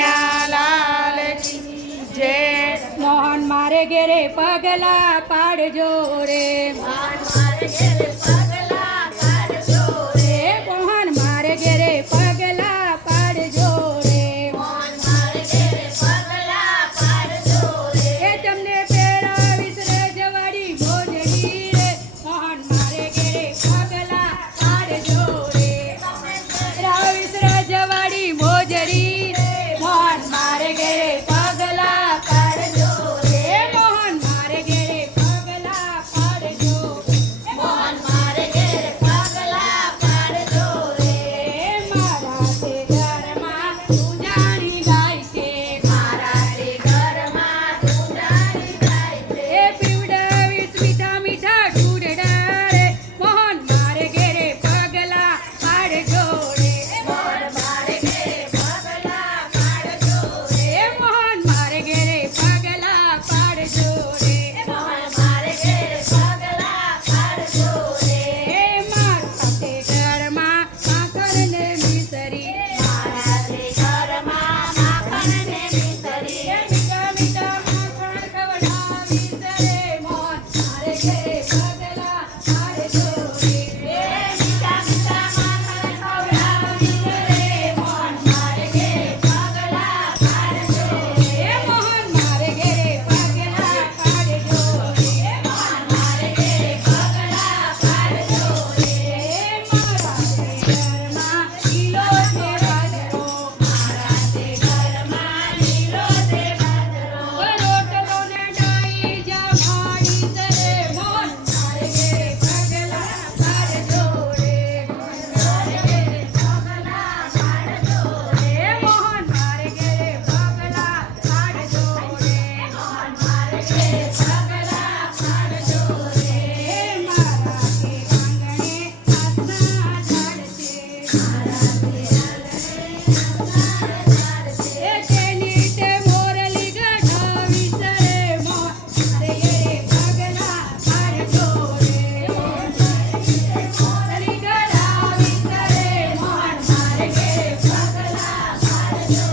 લાલ કી જય. મોહન મારે ઘેરે પગલા પાડજો રે. મોહન મારે ઘેરે પગલા પાડજો રે. મોહન મારે ઘેરે પગલા પાડજો રે. મોહન મારે ઘેરે પગલા પાડજો રે. એ તમને પહેરાવીશ રે જવાડી મોજડી રે. મોહન મારે ઘેરે પગલા પાડજો રે. પહેરાવીશ રે જવાડી મોજડી રે. મોહન મારે ઘેરે પગલા પાડજો રે. મોહન મારે ઘેરે પગલા પાડજો. મોહન મારે ઘેરે પગલા પાડજો રે. મારા તે ઘરમાં તું જાણી ગાય છે. મારા તે ઘરમાં તું જાણી જાય છે. એ પીવડાવીશ મીઠા મીઠા ઢૂંઢડા રે. મોહન મારે ઘેરે પગલા પાડજો રે. મોહન મારે ઘેરે પગલા પાડજો રે. મોહન મારે ઘેરે પગલા પાડજો રે. મોહન મારે ઘેરે પગલા પાડજો રે. મારા તે ઘરમાં માખણ ને મિસરી. મારા તે ઘરમાં માખણ ને મિસરી. મીઠા મીઠા માખણ ખવડાવીશ રે. મોહન મારે ઘેરે પગલા પાડજો રે. મીઠા મીઠા માખણ ખવડાવીશ રે. મોહન મારે ઘેરે પગલા પાડજો રે. મોહન મારે ઘેરે પગલા પાડજો રે. મોહન મારે ઘેરે પગલા પાડજો રે. મારા તે ઘરમાં લીલો છે બાજરો. મારા તે ઘરમાં લીલો છે બાજરો. રોટલો ને ડાળી જમાડીશ રે. મોહન મારે ઘેરે પગલા પાડજો રે. મારે ઘેરે પગલા પાડજો રે. મોહન મારે ઘેરે પગલા પાડજો રે. મોહન મારે ઘેરે પગલા પાડજો રે. મારા તે આંગણે આસના ઝાડ છે. તેની તે મોરલી ગઢાવીશ રે. મોહન મારે ઘેરે પગલા પાડજો રે. મોરલી ગઢાવીશ રે. મોહન મારે ઘેરે પગલા પાડજો